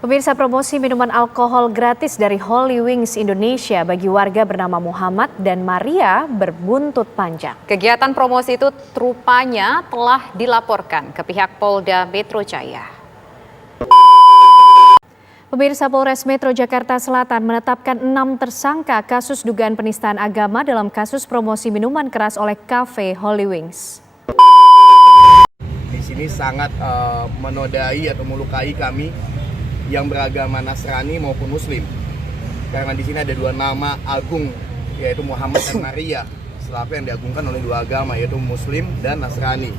Pemirsa, promosi minuman alkohol gratis dari Holy Wings Indonesia bagi warga bernama Muhammad dan Maria berbuntut panjang. Kegiatan promosi itu rupanya telah dilaporkan ke pihak Polda Metro Jaya. Pemirsa, Polres Metro Jakarta Selatan menetapkan 6 tersangka kasus dugaan penistaan agama dalam kasus promosi minuman keras oleh kafe Holy Wings. Di sini sangat menodai atau melukai kami yang beragama Nasrani maupun Muslim, karena di sini ada dua nama agung, yaitu Muhammad dan Maria, selaku yang diagungkan oleh dua agama, yaitu Muslim dan Nasrani.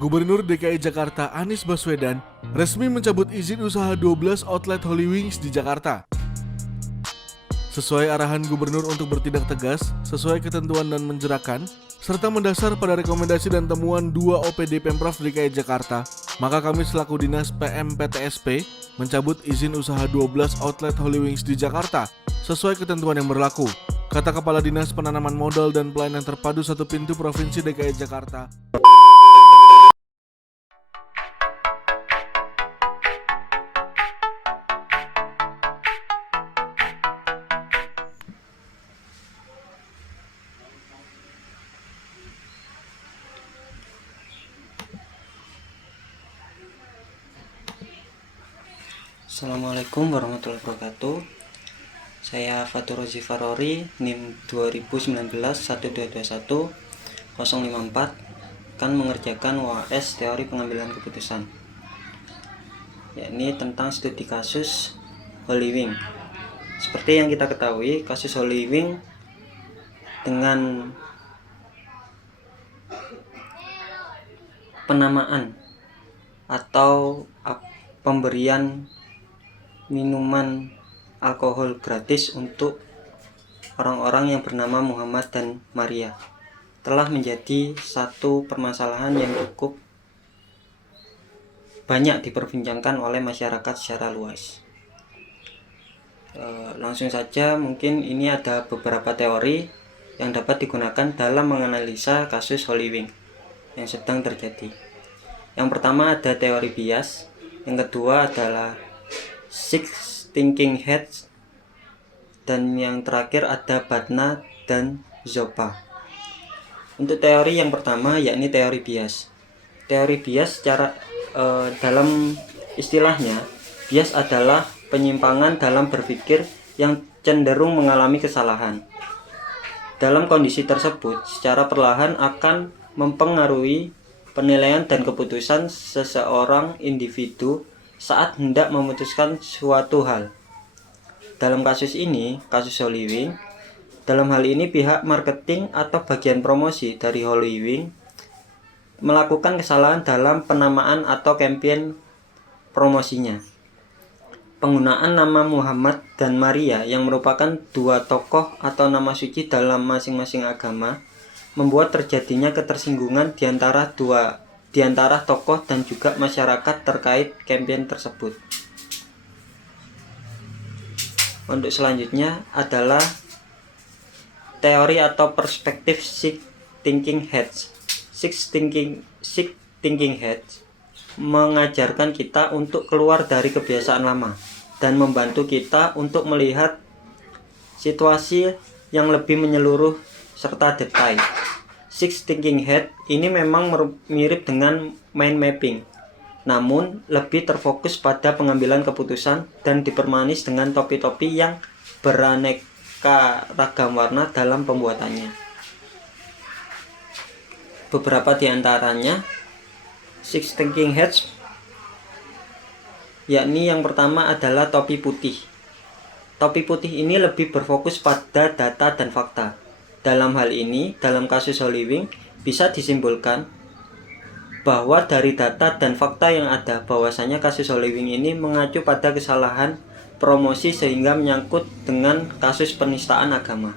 Gubernur DKI Jakarta Anies Baswedan resmi mencabut izin usaha 12 outlet Holy Wings di Jakarta. Sesuai arahan gubernur untuk bertindak tegas, sesuai ketentuan dan menjerakan, serta mendasar pada rekomendasi dan temuan 2 OPD Pemprov DKI Jakarta, maka kami selaku Dinas PMPTSP mencabut izin usaha 12 outlet Holy Wings di Jakarta sesuai ketentuan yang berlaku, kata Kepala Dinas Penanaman Modal dan Pelayanan Terpadu 1 Pintu Provinsi DKI Jakarta. Assalamualaikum warahmatullahi wabarakatuh. Saya Fatur Rozi Farori, NIM 2019-1221-054, akan mengerjakan UAS teori pengambilan keputusan, yakni tentang studi kasus Holy Wing. Seperti yang kita ketahui, kasus Holy Wing dengan penamaan atau pemberian minuman alkohol gratis untuk orang-orang yang bernama Muhammad dan Maria telah menjadi satu permasalahan yang cukup banyak diperbincangkan oleh masyarakat secara luas. Langsung saja, mungkin ini ada beberapa teori yang dapat digunakan dalam menganalisa kasus Holy Wing yang sedang terjadi. Yang pertama ada teori bias, yang kedua adalah Six Thinking Heads, dan yang terakhir ada Batna dan Zopa. Untuk teori yang pertama, yakni teori bias. Teori bias secara dalam istilahnya, bias adalah penyimpangan dalam berpikir yang cenderung mengalami kesalahan. Dalam kondisi tersebut, secara perlahan akan mempengaruhi penilaian dan keputusan seseorang individu saat hendak memutuskan suatu hal. Dalam kasus ini, kasus Holy Wing, dalam hal ini pihak marketing atau bagian promosi dari Holy Wing melakukan kesalahan dalam penamaan atau campaign promosinya. Penggunaan nama Muhammad dan Maria yang merupakan dua tokoh atau nama suci dalam masing-masing agama membuat terjadinya ketersinggungan di antara tokoh dan juga masyarakat terkait campaign tersebut. Untuk selanjutnya adalah teori atau perspektif Six Thinking Heads. Six Thinking Heads mengajarkan kita untuk keluar dari kebiasaan lama dan membantu kita untuk melihat situasi yang lebih menyeluruh serta detail. Six Thinking Head ini memang mirip dengan mind mapping, namun lebih terfokus pada pengambilan keputusan dan dipermanis dengan topi-topi yang beraneka ragam warna dalam pembuatannya. Beberapa di antaranya Six Thinking Heads, yakni yang pertama adalah topi putih. Topi putih ini lebih berfokus pada data dan fakta. Dalam hal ini, dalam kasus Holy Wing, bisa disimpulkan bahwa dari data dan fakta yang ada, bahwasanya kasus Holy Wing ini mengacu pada kesalahan promosi sehingga menyangkut dengan kasus penistaan agama.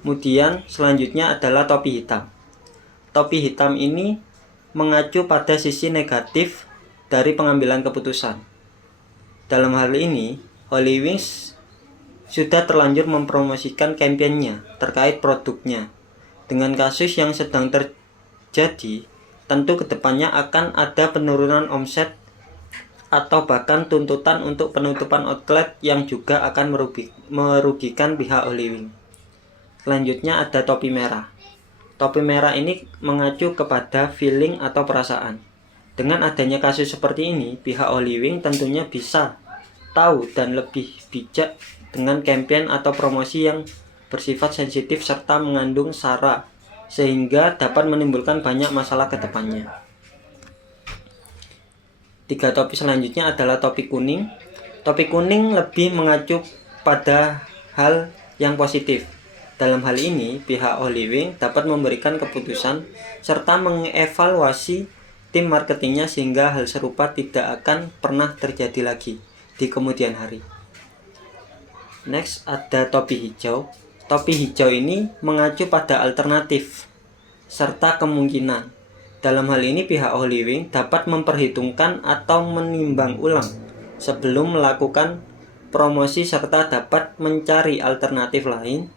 Kemudian selanjutnya adalah topi hitam. Topi hitam ini mengacu pada sisi negatif dari pengambilan keputusan. Dalam hal ini, Holy Wings sudah terlanjur mempromosikan kampanyenya terkait produknya. Dengan kasus yang sedang terjadi, tentu kedepannya akan ada penurunan omset atau bahkan tuntutan untuk penutupan outlet yang juga akan merugikan pihak Hollywing. Selanjutnya ada topi merah. Topi merah ini mengacu kepada feeling atau perasaan. Dengan adanya kasus seperti ini, pihak Hollywing tentunya bisa tahu dan lebih bijak dengan kampanye atau promosi yang bersifat sensitif serta mengandung sara, sehingga dapat menimbulkan banyak masalah ke depannya. 3 topi selanjutnya adalah topi kuning. Topi kuning lebih mengacu pada hal yang positif. Dalam hal ini, pihak Hollywing dapat memberikan keputusan serta mengevaluasi tim marketingnya sehingga hal serupa tidak akan pernah terjadi lagi di kemudian hari. Next ada topi hijau. Topi hijau ini mengacu pada alternatif serta kemungkinan. Dalam hal ini pihak Hollywing dapat memperhitungkan atau menimbang ulang sebelum melakukan promosi serta dapat mencari alternatif lain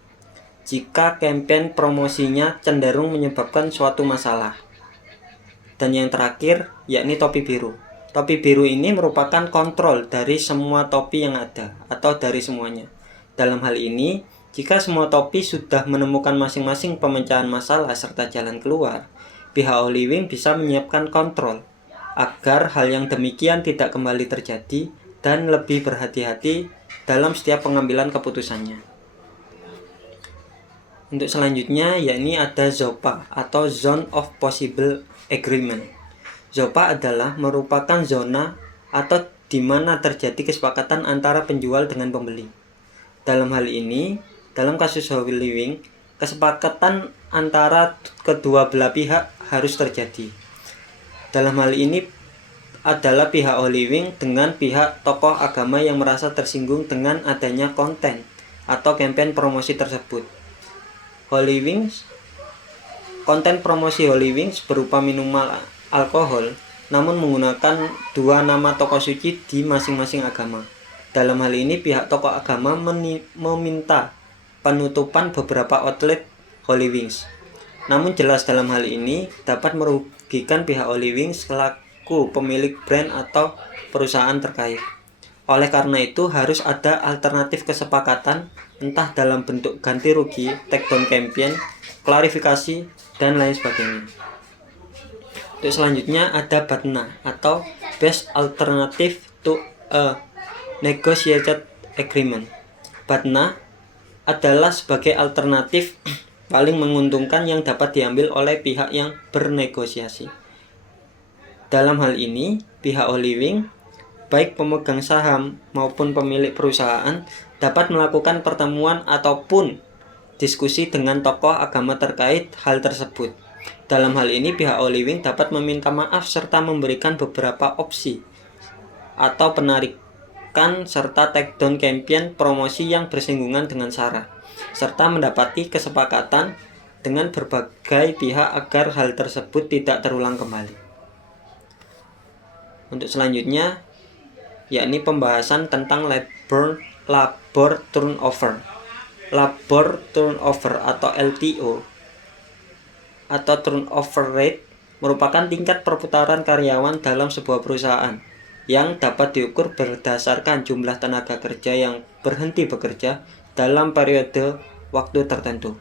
jika kampanye promosinya cenderung menyebabkan suatu masalah. Dan yang terakhir yakni topi biru. Topi biru ini merupakan kontrol dari semua topi yang ada atau dari semuanya. Dalam hal ini, jika semua topi sudah menemukan masing-masing pemecahan masalah serta jalan keluar, pihak Hollywing bisa menyiapkan kontrol agar hal yang demikian tidak kembali terjadi dan lebih berhati-hati dalam setiap pengambilan keputusannya. Untuk selanjutnya yakni ada ZOPA atau Zone of Possible Agreement. ZOPA adalah merupakan zona atau di mana terjadi kesepakatan antara penjual dengan pembeli. Dalam hal ini, dalam kasus Hollywing, kesepakatan antara kedua belah pihak harus terjadi. Dalam hal ini adalah pihak Hollywing dengan pihak tokoh agama yang merasa tersinggung dengan adanya konten atau kampanye promosi tersebut. Konten promosi Hollywing berupa minuman alkohol, namun menggunakan 2 nama tokoh suci di masing-masing agama. Dalam hal ini pihak tokoh agama meminta penutupan beberapa outlet Hollywing. Namun jelas dalam hal ini dapat merugikan pihak Hollywing selaku pemilik brand atau perusahaan terkait. Oleh karena itu harus ada alternatif kesepakatan entah dalam bentuk ganti rugi, take down campaign, klarifikasi, dan lain sebagainya. Untuk selanjutnya ada BATNA atau Best Alternative to a Negotiated Agreement. BATNA adalah sebagai alternatif paling menguntungkan yang dapat diambil oleh pihak yang bernegosiasi. Dalam hal ini, pihak Hollywing, baik pemegang saham maupun pemilik perusahaan, dapat melakukan pertemuan ataupun diskusi dengan tokoh agama terkait hal tersebut. Dalam hal ini, pihak Hollywing dapat meminta maaf serta memberikan beberapa opsi atau penarikan serta take down campaign promosi yang bersinggungan dengan sara, serta mendapati kesepakatan dengan berbagai pihak agar hal tersebut tidak terulang kembali. Untuk selanjutnya yakni pembahasan tentang labor turnover. Labor turnover atau LTO atau turnover rate merupakan tingkat perputaran karyawan dalam sebuah perusahaan yang dapat diukur berdasarkan jumlah tenaga kerja yang berhenti bekerja dalam periode waktu tertentu.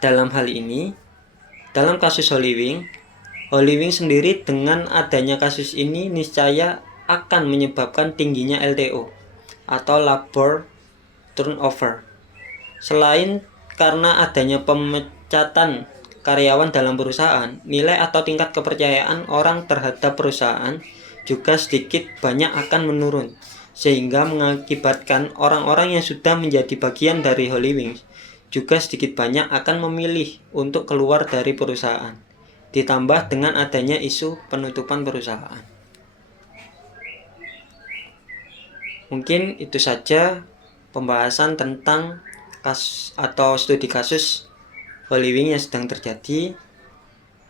Dalam hal ini, dalam kasus Hollywing sendiri dengan adanya kasus ini niscaya akan menyebabkan tingginya LTO atau labor turnover. Selain karena adanya pemecatan karyawan dalam perusahaan, nilai atau tingkat kepercayaan orang terhadap perusahaan juga sedikit banyak akan menurun, sehingga mengakibatkan orang-orang yang sudah menjadi bagian dari Hollywing juga sedikit banyak akan memilih untuk keluar dari perusahaan, ditambah dengan adanya isu penutupan perusahaan. Mungkin itu saja pembahasan tentang kasus atau studi kasus Hollywing yang sedang terjadi.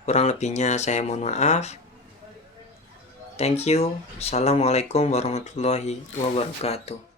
Kurang lebihnya saya mohon maaf. Thank you. Assalamualaikum warahmatullahi wabarakatuh.